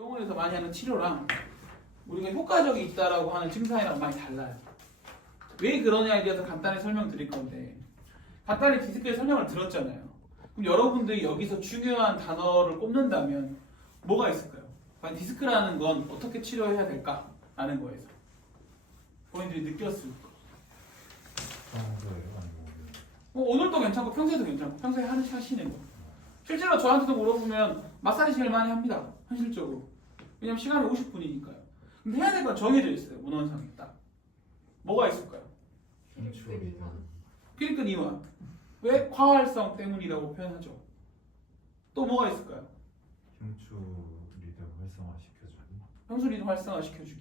병원에서 많이 하는 치료랑 우리가 효과적이 있다라고 하는 증상이랑 많이 달라요. 왜 그러냐에 대해서 간단히 설명드릴 건데, 간단히 디스크의 설명을 들었잖아요. 그럼 여러분들이 여기서 중요한 단어를 꼽는다면 뭐가 있을까요? 과연 디스크라는 건 어떻게 치료해야 될까? 라는 거에서 본인들이 느꼈을 때 오늘도 괜찮고 평소에도 괜찮고 평소에 하시는 거. 실제로 저한테도 물어보면 마사지 제일 많이 합니다. 현실적으로. 왜냐면 시간이 50분이니까요. 근데 해야 될 건 정해져 있어요. 문헌상에 딱. 뭐가 있을까요? 피리끈 이완. 왜? 과활성 때문이라고 표현하죠. 또 뭐가 있을까요? 형추 리듬 활성화시켜주기. 형수 리듬 활성화시켜주기.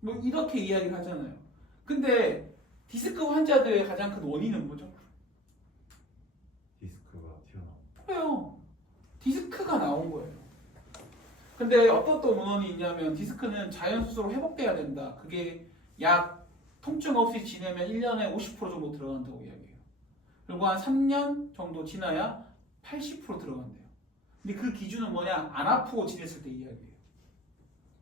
뭐 이렇게 이야기를 하잖아요. 근데 디스크 환자들의 가장 큰 원인은 뭐죠? 디스크가 튀어나온. 그래요. 디스크가 나온 거예요. 근데 어떤 또 문헌이 있냐면 디스크는 자연 스스로 회복돼야 된다. 그게 약 통증 없이 지내면 1년에 50% 정도 들어간다고 이야기해요. 그리고 한 3년 정도 지나야 80% 들어간대요. 근데 그 기준은 뭐냐? 안 아프고 지냈을 때 이야기해요.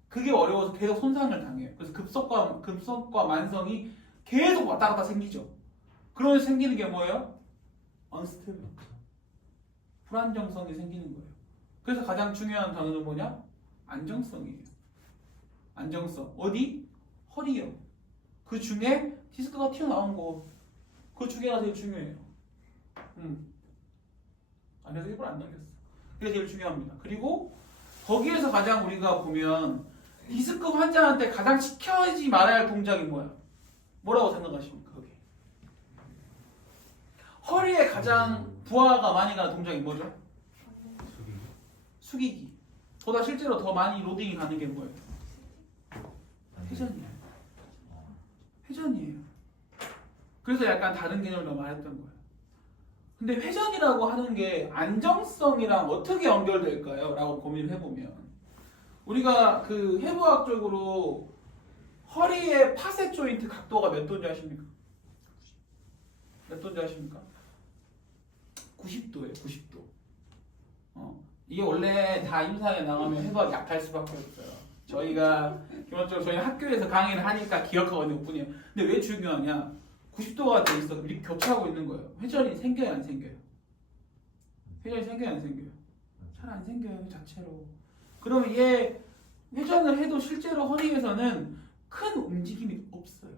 그게 어려워서 계속 손상을 당해요. 그래서 급성과 만성이 계속 왔다 갔다 생기죠. 그러면서 생기는 게 뭐예요? 언스테빌. 불안정성이 생기는 거예요. 그래서 가장 중요한 단어는 뭐냐? 안정성이에요. 안정성. 어디? 허리요. 그 중에 디스크가 튀어나온 거. 그 중에가 제일 중요해요. 그래서 일부러 안 넘겼어. 그게 제일 중요합니다. 그리고 거기에서 가장 우리가 보면 디스크 환자한테 가장 시켜야지 말아야 할 동작이 뭐야? 뭐라고 생각하십니까? 거기. 허리에 가장 부하가 많이 가는 동작이 뭐죠? 숙이기. 보다 실제로 더 많이 로딩이 가는 게 뭐예요? 회전이에요. 회전이에요. 그래서 약간 다른 개념으로 말했던 거예요. 근데 회전이라고 하는 게 안정성이랑 어떻게 연결될까요? 라고 고민을 해보면 우리가 그 해부학적으로 허리의 파셋 조인트 각도가 몇 도인지 아십니까? 몇 도인지 아십니까? 90도예요. 90도. 이게 원래 다 임상에 나가면 해부학이 약할 수밖에 없어요. 저희가 기본적으로 저희 학교에서 강의를 하니까 기억하거든요. 뿐이에요. 근데 왜 중요하냐? 90도가 돼 있어. 이렇게 교차하고 있는 거예요. 회전이 생겨요, 안 생겨요? 회전이 생겨요, 안 생겨요? 잘 안 생겨요, 그 자체로. 그러면 얘 회전을 해도 실제로 허리에서는 큰 움직임이 없어요.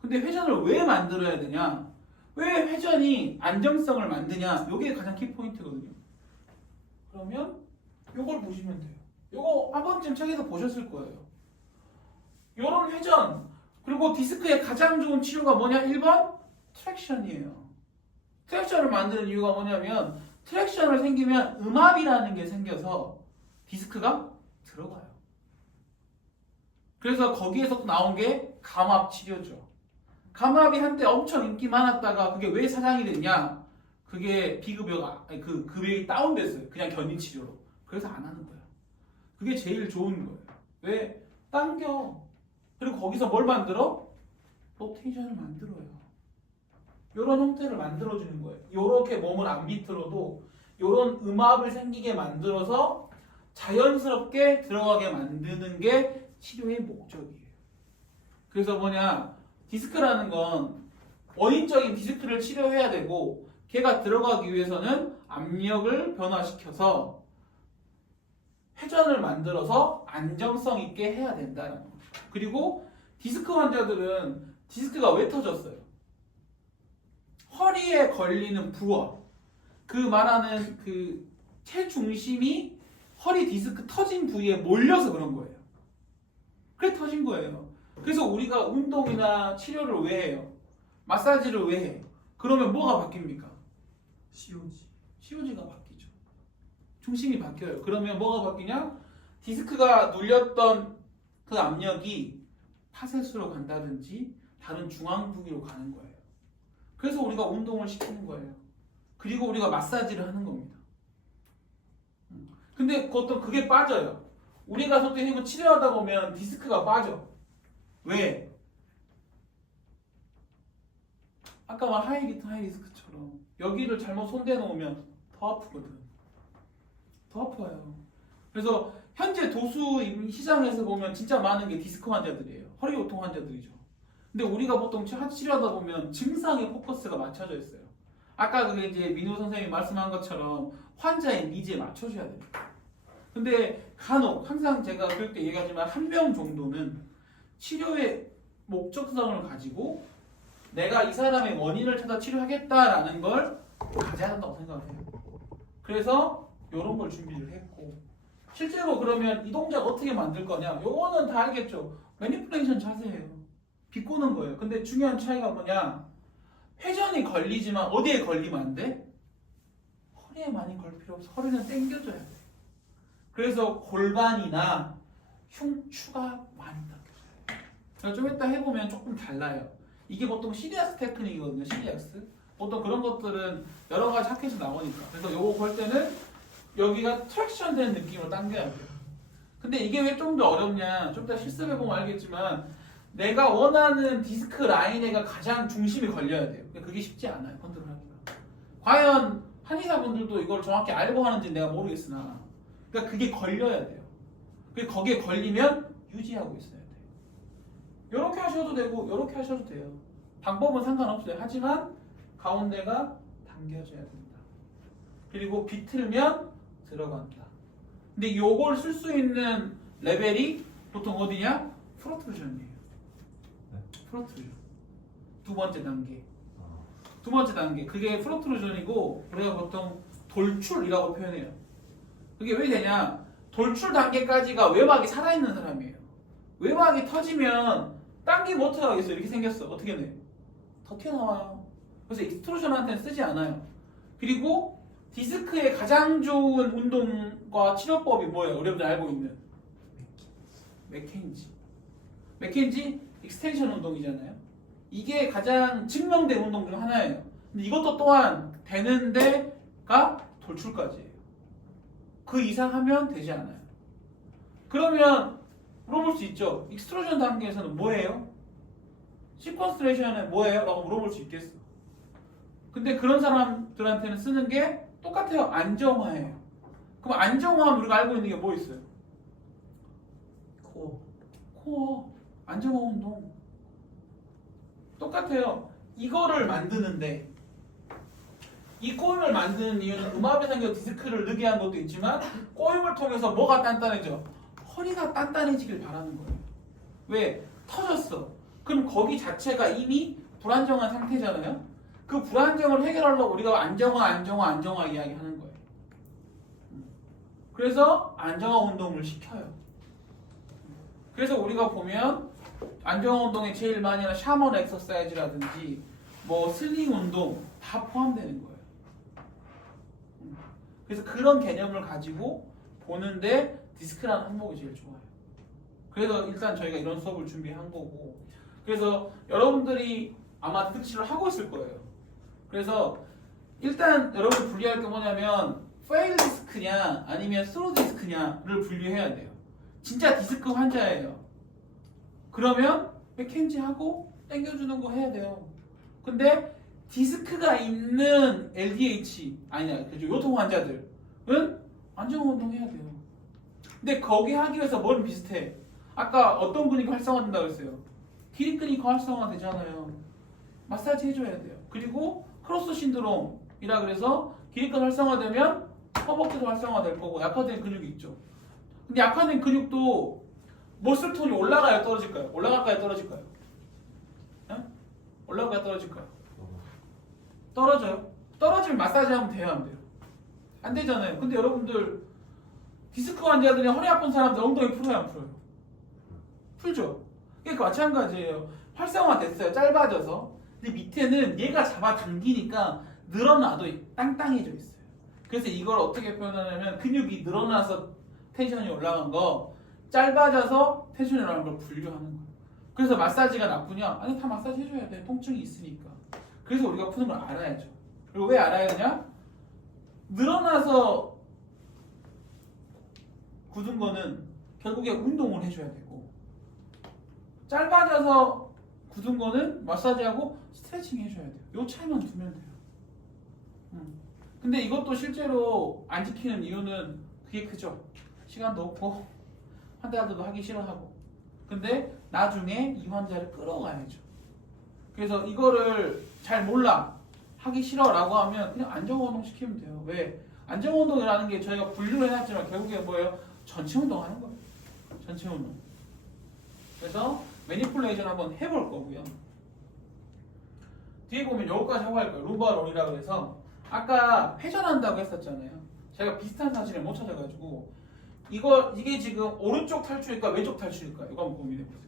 근데 회전을 왜 만들어야 되냐? 왜 회전이 안정성을 만드냐? 이게 가장 키포인트거든요. 그러면 요걸 보시면 돼요. 요거 한 번쯤 책에서 보셨을 거예요. 요런 회전, 그리고 디스크의 가장 좋은 치료가 뭐냐? 1번 트랙션이에요. 트랙션을 만드는 이유가 뭐냐면 트랙션을 생기면 음압이라는 게 생겨서 디스크가 들어가요. 그래서 거기에서 또 나온 게 감압 치료죠. 감압이 한때 엄청 인기 많았다가 그게 왜 사장이 됐냐? 그게 비급여가 아니 그 급여이 다운됐어요. 그냥 견인 치료로. 그래서 안 하는 거예요. 그게 제일 좋은 거예요. 왜? 당겨. 그리고 거기서 뭘 만들어? 로테이션을 만들어요. 이런 형태를 만들어주는 거예요. 이렇게 몸을 안 비틀어도 이런 음압을 생기게 만들어서 자연스럽게 들어가게 만드는 게 치료의 목적이에요. 그래서 뭐냐? 디스크라는 건 원인적인 디스크를 치료해야 되고 걔가 들어가기 위해서는 압력을 변화시켜서 회전을 만들어서 안정성 있게 해야 된다는 거예요. 그리고 디스크 환자들은 디스크가 왜 터졌어요? 허리에 걸리는 부하, 그 말하는 그 체중심이 허리 디스크 터진 부위에 몰려서 그런 거예요. 그래 터진 거예요. 그래서 우리가 운동이나 치료를 왜 해요? 마사지를 왜 해요? 그러면 뭐가 바뀝니까? COG가 바뀌죠. 중심이 바뀌어요. 그러면 뭐가 바뀌냐? 디스크가 눌렸던 그 압력이 파셋으로 간다든지 다른 중앙 부위로 가는 거예요. 그래서 우리가 운동을 시키는 거예요. 그리고 우리가 마사지를 하는 겁니다. 근데 그게 빠져요. 우리가 선생님을 치료하다 보면 디스크가 빠져. 왜? 아까 말 하이리스크처럼 여기를 잘못 손대놓으면 더 아프거든. 더 아파요. 그래서 현재 도수 시장에서 보면 진짜 많은 게 디스크 환자들이에요. 허리 요통 환자들이죠. 근데 우리가 보통 치료하다 보면 증상에 포커스가 맞춰져 있어요. 아까 그게 이제 민우 선생님이 말씀한 것처럼 환자의 니즈에 맞춰줘야 됩니다. 근데 간혹 항상 제가 교육 때 얘기하지만 한 명 정도는 치료의 목적성을 가지고 내가 이 사람의 원인을 찾아 치료하겠다라는 걸 가져야 한다고 생각해요. 그래서 이런 걸 준비를 했고 실제로 그러면 이 동작 어떻게 만들 거냐? 요거는 다 알겠죠. 매니플레이션 자세예요. 비꼬는 거예요. 근데 중요한 차이가 뭐냐? 회전이 걸리지만 어디에 걸리면 안 돼? 허리에 많이 걸 필요 없어. 허리는 당겨줘야 돼. 그래서 골반이나 흉추가 많이 당겨져요. 좀 이따 해보면 조금 달라요. 이게 보통 시리아스 테크닉이거든요. 시리아스. 보통 그런 것들은 여러 가지 학회에서 나오니까. 그래서 요거 볼 때는 여기가 트랙션 되는 느낌으로 당겨야 돼요. 근데 이게 왜 좀 더 어렵냐? 좀 이따 실습해보면 알겠지만 내가 원하는 디스크 라인에가 가장 중심이 걸려야 돼요. 그게 쉽지 않아요. 컨트롤하기가. 과연 한의사분들도 이걸 정확히 알고 하는지 내가 모르겠으나 그러니까 그게 걸려야 돼요. 그리고 거기에 걸리면 유지하고 있어야 돼요. 이렇게 하셔도 되고 이렇게 하셔도 돼요. 방법은 상관없어요. 하지만 가운데가 당겨져야 된다. 그리고 비틀면 들어간다. 근데 요걸 쓸 수 있는 레벨이 보통 어디냐? 프로트루전이에요. 프로트루전. 두 번째 단계. 두 번째 단계. 그게 프로트루전이고 우리가 보통 돌출이라고 표현해요. 그게 왜 되냐? 돌출 단계까지가 외막이 살아있는 사람이에요. 외막이 터지면 당기면 어떻게 하겠어요? 이렇게 생겼어. 어떻게 돼? 더 튀어나와요. 그래서 익스트루전한테는 쓰지 않아요. 그리고 디스크의 가장 좋은 운동과 치료법이 뭐예요? 우리가 알고 있는 맥켄지. 맥켄지 익스텐션 운동이잖아요. 이게 가장 증명된 운동 중 하나예요. 근데 이것도 또한 되는 데가 돌출까지예요. 그 이상 하면 되지 않아요. 그러면 물어볼 수 있죠. 익스트루전 단계에서는 뭐예요? 시퀀스트레이션은 뭐예요? 라고 물어볼 수 있겠어. 근데 그런 사람들한테는 쓰는 게 똑같아요. 안정화예요. 그럼 안정화하면 우리가 알고 있는 게 뭐 있어요? 코어. 안정화 운동. 똑같아요. 이거를 만드는데 이 꼬임을 만드는 이유는 음압에 생겨 디스크를 느게 한 것도 있지만 꼬임을 통해서 뭐가 단단해져? 허리가 단단해지길 바라는 거예요. 왜? 터졌어. 그럼 거기 자체가 이미 불안정한 상태잖아요. 그 불안정을 해결하려고 우리가 안정화 이야기하는 거예요. 그래서 안정화 운동을 시켜요. 그래서 우리가 보면 안정화 운동에 제일 많이 하는 샤먼 엑서사이즈라든지 뭐 슬링 운동 다 포함되는 거예요. 그래서 그런 개념을 가지고 보는데 디스크라는 항목이 제일 좋아요. 그래서 일단 저희가 이런 수업을 준비한 거고 그래서 여러분들이 아마 디스크치료를 하고 있을 거예요. 그래서 일단 여러분 분리할 게 뭐냐면 페일 디스크냐 아니면 스로 디스크냐를 분리해야 돼요. 진짜 디스크 환자예요. 그러면 맥켄지 하고 당겨주는 거 해야 돼요. 근데 디스크가 있는 LDH 아니야 그죠 요통 환자들은 안정화 운동 해야 돼요. 근데 거기 하기 위해서 뭐는 비슷해. 아까 어떤 근육이 활성화된다고 했어요? 기립 근육이 활성화 되잖아요. 마사지 해줘야 돼요. 그리고 크로스 신드롬이라 그래서 기립근 활성화되면 허벅지도 활성화될 거고 약화된 근육이 있죠. 근데 약화된 근육도 머슬 톤이 올라가요 떨어질까요? 올라갈까요 떨어질까요? 네? 올라갈까요 떨어질까요? 떨어져요. 떨어지면 마사지 하면 돼요 안 돼요? 안 되잖아요. 근데 여러분들 디스크 환자들이 허리 아픈 사람들 엉덩이 풀어요 안 풀어요? 풀죠. 그러니까 마찬가지예요. 활성화 됐어요. 짧아져서. 근데 밑에는 얘가 잡아당기니까 늘어나도 땅땅해져 있어요. 그래서 이걸 어떻게 표현하냐면 근육이 늘어나서 텐션이 올라간 거 짧아져서 텐션이 올라간 걸 분류하는 거예요. 그래서 마사지가 나쁘냐? 아니 다 마사지 해줘야 돼. 통증이 있으니까. 그래서 우리가 푸는 걸 알아야죠. 그리고 왜 알아야 되냐? 늘어나서 굳은 거는 결국에 운동을 해줘야 되고 짧아져서 굳은 거는 마사지하고 스트레칭 해줘야 돼요. 요 차이만 두면 돼요. 근데 이것도 실제로 안 지키는 이유는 그게 크죠. 시간도 없고 환자들도 하기 싫어하고. 근데 나중에 이 환자를 끌어가야죠. 그래서 이거를 잘 몰라, 하기 싫어라고 하면 그냥 안정운동 시키면 돼요. 왜? 안정운동이라는 게 저희가 분류를 해놨지만 결국에 뭐예요? 전체 운동하는 거예요. 전체 운동. 그래서 매니플레이션 한번 해볼 거고요. 뒤에 보면 요거까지 하고 할 거예요. 루바롤이라고 해서 아까 회전한다고 했었잖아요. 제가 비슷한 사진을 못 찾아가지고 이게 지금 오른쪽 탈출일까 왼쪽 탈출일까 이거 한번 고민해 보세요.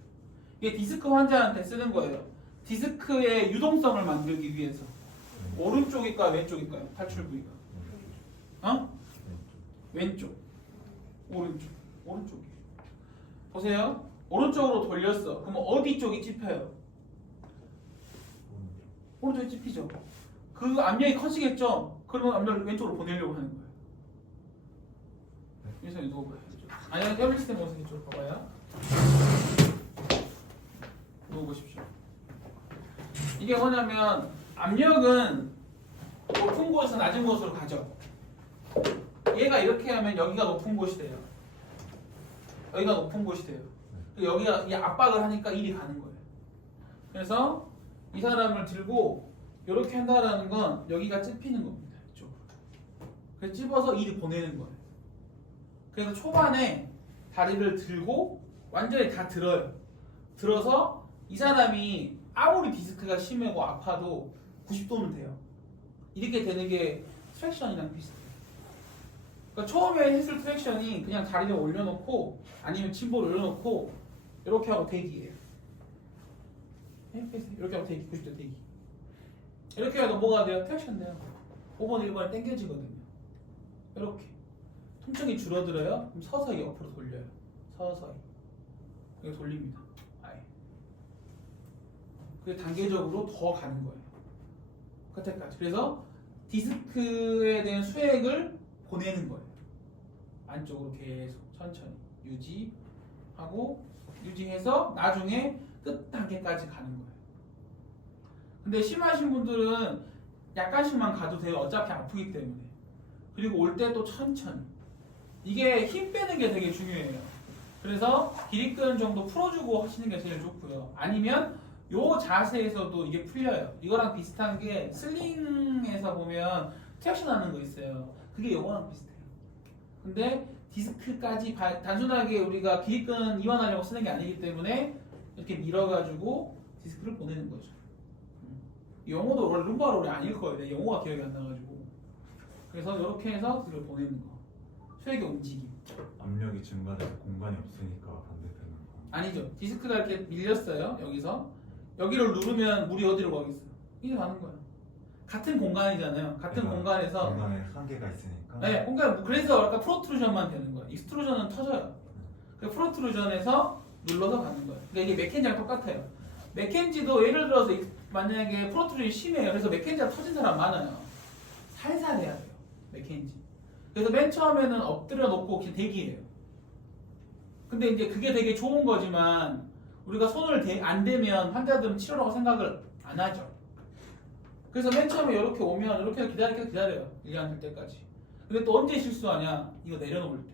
이게 디스크 환자한테 쓰는 거예요. 디스크의 유동성을 만들기 위해서. 오른쪽일까 왼쪽일까요? 탈출 부위가. 어? 왼쪽. 오른쪽이에요. 보세요. 오른쪽으로 돌렸어. 그럼 어디 쪽이 찝혀요? 오른쪽이 찝히죠. 그 압력이 커지겠죠? 그러면 압력을 왼쪽으로 보내려고 하는 거예요. 윤선이 누워봐야죠. 아니면 더블 시스템 모습 이쪽으로 봐봐요. 누워보십시오. 이게 뭐냐면 압력은 높은 곳에서 낮은 곳으로 가죠. 얘가 이렇게 하면 여기가 높은 곳이 돼요. 여기가 높은 곳이 돼요. 여기가 이 압박을 하니까 일이 가는 거예요. 그래서 이 사람을 들고 이렇게 한다라는 건 여기가 찝히는 겁니다. 이쪽으로. 그래서 찝어서 일이 보내는 거예요. 그래서 초반에 다리를 들고 완전히 다 들어요. 들어서 이 사람이 아무리 디스크가 심하고 아파도 90도는 돼요. 이렇게 되는 게 트랙션이랑 비슷해요. 그러니까 처음에 했을 트랙션이 그냥 다리를 올려놓고 아니면 침볼을 올려놓고 이렇게 하고 대기예요. 이렇게 하고 대기, 90도 대기. 이렇게 하고 뭐가 돼요? 트랙션 돼요. 5번, 1번에 당겨지거든요. 이렇게. 통증이 줄어들어요. 그럼 서서히 옆으로 돌려요. 서서히. 이거 돌립니다. 아예. 그게 단계적으로 더 가는 거예요. 끝에까지. 그래서 디스크에 대한 수액을 보내는 거예요. 안쪽으로 계속 천천히 유지하고 유지해서 나중에 끝 단계까지 가는 거예요. 근데 심하신 분들은 약간씩만 가도 돼요. 어차피 아프기 때문에. 그리고 올 때 또 천천히. 이게 힘 빼는 게 되게 중요해요. 그래서 기립근 정도 풀어주고 하시는 게 제일 좋고요. 아니면 요 자세에서도 이게 풀려요. 이거랑 비슷한 게 슬링에서 보면 트랙션 하는 거 있어요. 그게 요거랑 비슷해요. 근데 디스크까지 단순하게 우리가 기립근 이완하려고 쓰는 게 아니기 때문에 이렇게 밀어가지고 디스크를 보내는 거죠. 영어도 원래 룸바롤이 아닐 거예요. 내 영어가 기억이 안 나가지고. 그래서 이렇게 해서 디스크를 보내는 거. 수액의 움직임. 압력이 증가돼서 공간이 없으니까 반대되는 거. 아니죠. 디스크가 이렇게 밀렸어요. 여기서. 여기를 누르면 물이 어디로 가겠어요? 이리 가는 거예요. 같은 공간이잖아요. 같은 공간에서. 공간에 한계가 있으니까. 네, 공간. 그래서 아까 프로트루전만 되는 거예요. 익스트루전은 터져요. 그 프로트루전에서 눌러서 가는 거예요. 그러니까 이게 맥켄지랑 똑같아요. 맥켄지도 예를 들어서 만약에 프로트루전이 심해요. 그래서 맥켄지가 터진 사람 많아요. 살살 해야 돼요. 맥켄지. 그래서 맨 처음에는 엎드려 놓고 그냥 대기해요. 근데 이제 그게 되게 좋은 거지만 우리가 손을 안 대면 환자들은 치료라고 생각을 안 하죠. 그래서 맨 처음에 이렇게 오면 이렇게 기다려요. 1년 될 때까지. 근데 또 언제 실수하냐? 이거 내려놓을 때.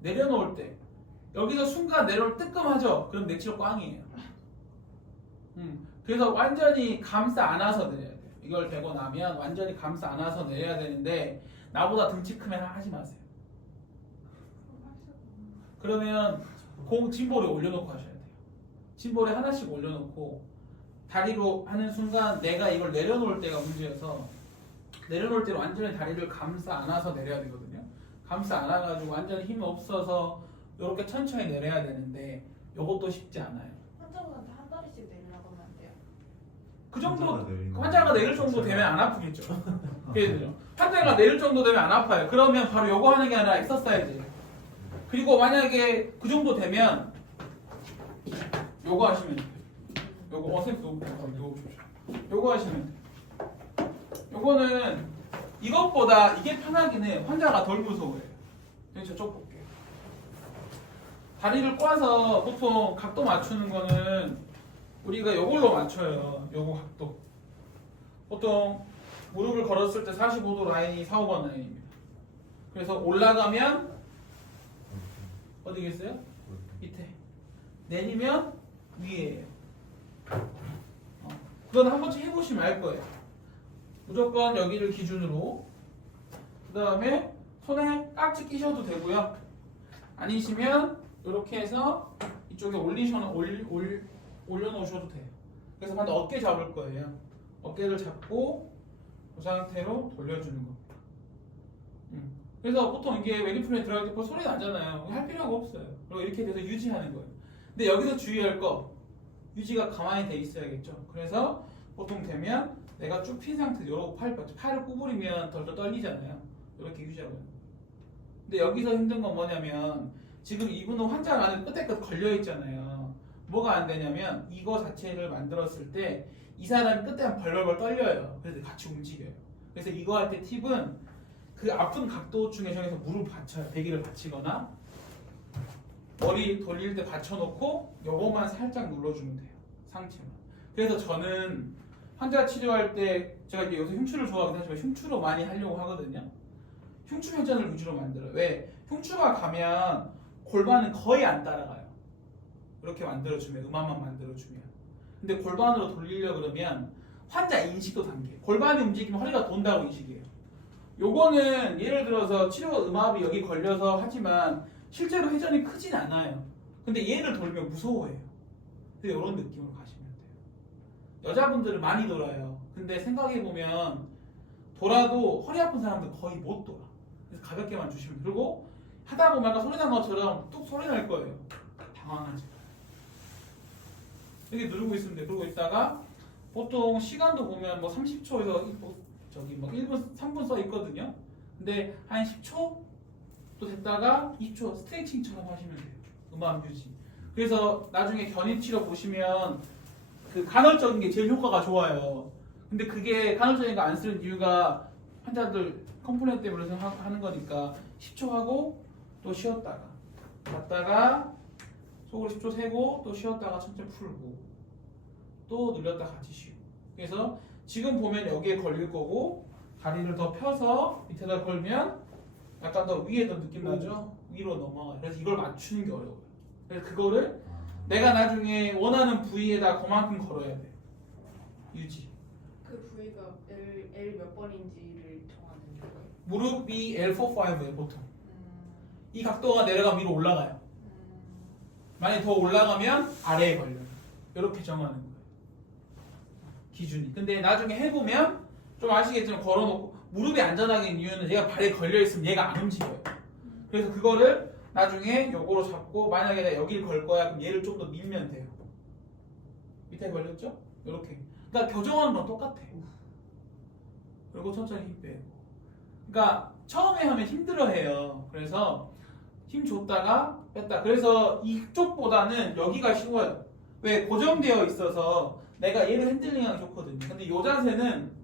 내려놓을 때. 여기서 순간 내려올 뜨끔하죠? 그럼 내 치료 꽝이에요. 그래서 완전히 감싸 안아서 내려야 돼요. 이걸 대고 나면 완전히 감싸 안아서 내려야 되는데 나보다 등치 크면 하지 마세요. 그러면 짐볼에 올려놓고 하셔야 돼요. 짐볼에 하나씩 올려놓고 다리로 하는 순간 내가 이걸 내려놓을 때가 문제여서 내려놓을 때는 완전히 다리를 감싸 안아서 내려야 되거든요. 감싸 안아가지고 완전히 힘 없어서 이렇게 천천히 내려야 되는데 이것도 쉽지 않아요. 환자분한테 한 다리씩 내리라고 하면 안 돼요? 그 정도 환자가 내릴 정도 되면 안 아프겠죠. 그래요. 환자가 내릴 정도 되면 안 아파요. 그러면 바로 요거 하는 게 아니라 엑서사이즈. 그리고 만약에 그 정도 되면 요거 하시면 돼요. 요거 요거 하시면 돼요. 요거는 이것보다 이게 편하긴 해요. 환자가 덜 무서워해요. 저쪽 볼게요. 다리를 꽈서 보통 각도 맞추는 거는 우리가 요걸로 맞춰요. 요거 각도. 보통 무릎을 걸었을 때 45도 라인이 4, 5번 라인입니다. 그래서 올라가면 어디겠어요? 밑에. 내리면 위에예요. 그건 한 번쯤 해보시면 알 거예요. 무조건 여기를 기준으로. 그 다음에 손에 깍지 끼셔도 되고요. 아니시면 이렇게 해서 이쪽에 올려놓으셔도 돼요. 그래서 반대 어깨 잡을 거예요. 어깨를 잡고 그 상태로 돌려주는 겁니다. 그래서 보통 이게 웨딩플레이 들어갈 때 그 소리 나잖아요. 할 필요가 없어요. 그리고 이렇게 돼서 유지하는 거예요. 근데 여기서 주의할 거 유지가 가만히 돼 있어야겠죠. 그래서 보통 되면 내가 쭉 핀 상태로 팔을 구부리면 덜덜 떨리잖아요. 이렇게 유지하고요. 근데 여기서 힘든 건 뭐냐면 지금 이분은 환자 안에 끝에까지 걸려 있잖아요. 뭐가 안 되냐면 이거 자체를 만들었을 때 이 사람이 끝에 벌벌벌 떨려요. 그래서 같이 움직여요. 그래서 이거 할 때 팁은 그 아픈 각도 중에 정해서 무릎 받쳐요. 대기를 받치거나 머리 돌릴 때 받쳐놓고 요거만 살짝 눌러주면 돼요. 상체만. 그래서 저는 환자 치료할 때 제가 이제 요새 흉추를 좋아하긴 하지만 흉추로 많이 하려고 하거든요. 흉추 회전을 위주로 만들어요. 왜? 흉추가 가면 골반은 거의 안 따라가요. 이렇게 만들어주면, 음압만 만들어주면. 근데 골반으로 돌리려고 그러면 환자 인식도 단계. 골반이 움직이면 허리가 돈다고 인식이에요. 요거는 예를 들어서 치료 음압이 여기 걸려서 하지만 실제로 회전이 크진 않아요. 근데 얘를 돌면 무서워해요. 근데 이런 느낌으로 가시면 돼요. 여자분들은 많이 돌아요. 근데 생각해보면 돌아도 허리 아픈 사람들 거의 못 돌아. 그래서 가볍게만 주시면. 그리고 하다 보면 아까 소리 난 것처럼 뚝 소리 날 거예요. 당황하지 마요. 이렇게 누르고 있으면 돼요. 그러고 있다가 보통 시간도 보면 뭐 30초에서 저기 뭐 1분, 3분 써 있거든요. 근데 한 10초 또 됐다가 2초 스트레칭처럼 하시면 돼요. 음압 유지. 그래서 나중에 견인 치료 보시면 그 간헐적인 게 제일 효과가 좋아요. 근데 그게 간헐적인 거 안 쓰는 이유가 환자들 컴플레인 때문에 하는 거니까 10초 하고 또 쉬었다가 갔다가 속으로 10초 세고 또 쉬었다가 천천히 풀고 또 눌렸다 같이 쉬고. 그래서 지금 보면 여기에 걸릴 거고 다리를 더 펴서 밑에다 걸면 약간 더 위에 더 느낌 나죠? 위로 넘어가요. 그래서 이걸 맞추는 게 어려워요. 그래서 그거를 내가 나중에 원하는 부위에다 그만큼 걸어야 돼. 유지. 그 부위가 L 몇 번인지를 정하는 거예요. 무릎이 L45예요 보통. 이 각도가 내려가면 위로 올라가요. 만약에 더 올라가면 아래에 걸려요. 이렇게 정하는 거예요. 기준이. 근데 나중에 해보면 좀 아시겠지만 걸어놓고 무릎이 안전하게 있는 이유는 얘가 발에 걸려있으면 얘가 안 움직여요. 그래서 그거를 나중에 요거로 잡고 만약에 내가 여기를 걸 거야 그럼 얘를 좀 더 밀면 돼요. 밑에 걸렸죠? 이렇게. 그러니까 교정하는 건 똑같아. 그리고 천천히 힘 빼고. 그러니까 처음에 하면 힘들어해요. 그래서 힘 줬다가 뺐다. 그래서 이쪽보다는 여기가 쉬워요. 왜? 고정되어 있어서 내가 얘를 핸들링하기 좋거든요. 근데 요 자세는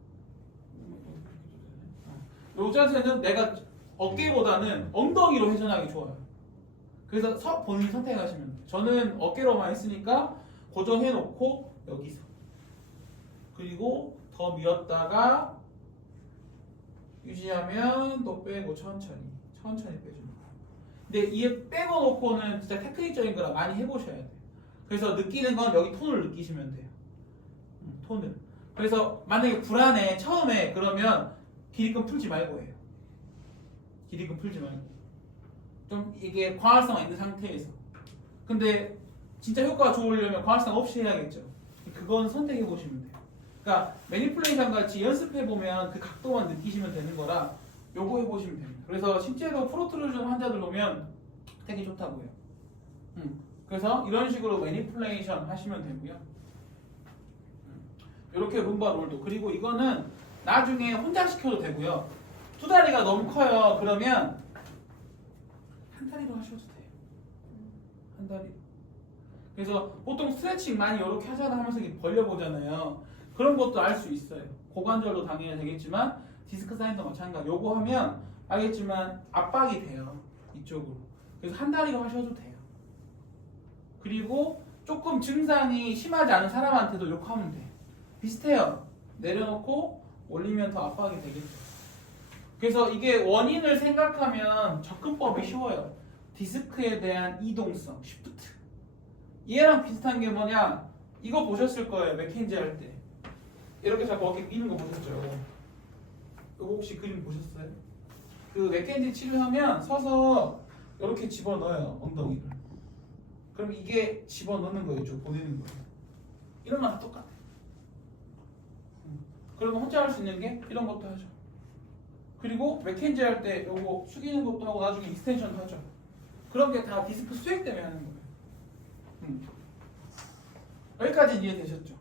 내가 어깨보다는 엉덩이로 회전하기 좋아요. 그래서 본인이 선택하시면 돼요. 저는 어깨로만 했으니까 고정해놓고 여기서 그리고 더 밀었다가 유지하면 또 빼고 천천히 빼줍니다. 근데 이게 빼고 놓고는 진짜 테크닉적인 거라 많이 해보셔야 돼요. 그래서 느끼는 건 여기 톤을 느끼시면 돼요. 톤을. 그래서 만약에 불안해 처음에 그러면 기립근 풀지 말고 해요. 기립근 풀지 말고. 좀 이게 광활성 있는 상태에서. 근데 진짜 효과가 좋으려면 광활성 없이 해야겠죠. 그건 선택해 보시면 돼요. 그러니까 매니플레이션 같이 연습해 보면 그 각도만 느끼시면 되는 거라 요거 해 보시면 됩니다. 그래서 실제로 프로트루전 환자들 보면 되게 좋다고요. 그래서 이런 식으로 매니플레이션 하시면 되고요. 이렇게 룸바 롤도. 그리고 이거는 나중에 혼자 시켜도 되고요. 두 다리가 너무 커요. 그러면 한 다리로 하셔도 돼요. 한 다리. 그래서 보통 스트레칭 많이 이렇게 하잖아 하면서 이렇게 벌려보잖아요. 그런 것도 알 수 있어요. 고관절도 당연히 되겠지만 디스크 사인도 마찬가지. 요거 하면 알겠지만 압박이 돼요. 이쪽으로. 그래서 한 다리로 하셔도 돼요. 그리고 조금 증상이 심하지 않은 사람한테도 이렇게 하면 돼요. 비슷해요. 내려놓고 올리면 더 압박이 되겠죠. 그래서 이게 원인을 생각하면 접근법이 쉬워요. 디스크에 대한 이동성, 시프트. 얘랑 비슷한 게 뭐냐? 이거 보셨을 거예요. 맥켄지 할 때. 이렇게 자꾸 어깨 미는 거 보셨죠? 이거 혹시 그림 보셨어요? 그 맥켄지 치료하면 서서 이렇게 집어넣어요. 엉덩이를. 그럼 이게 집어넣는 거예요. 쭉 보내는 거예요. 이런 거랑 똑같아. 그러면 혼자 할 수 있는 게 이런 것도 하죠. 그리고 맥켄지 할 때 요거 숙이는 것도 하고 나중에 익스텐션도 하죠. 그런 게 다 디스크 수행 때문에 하는 거예요. 여기까지 이해되셨죠?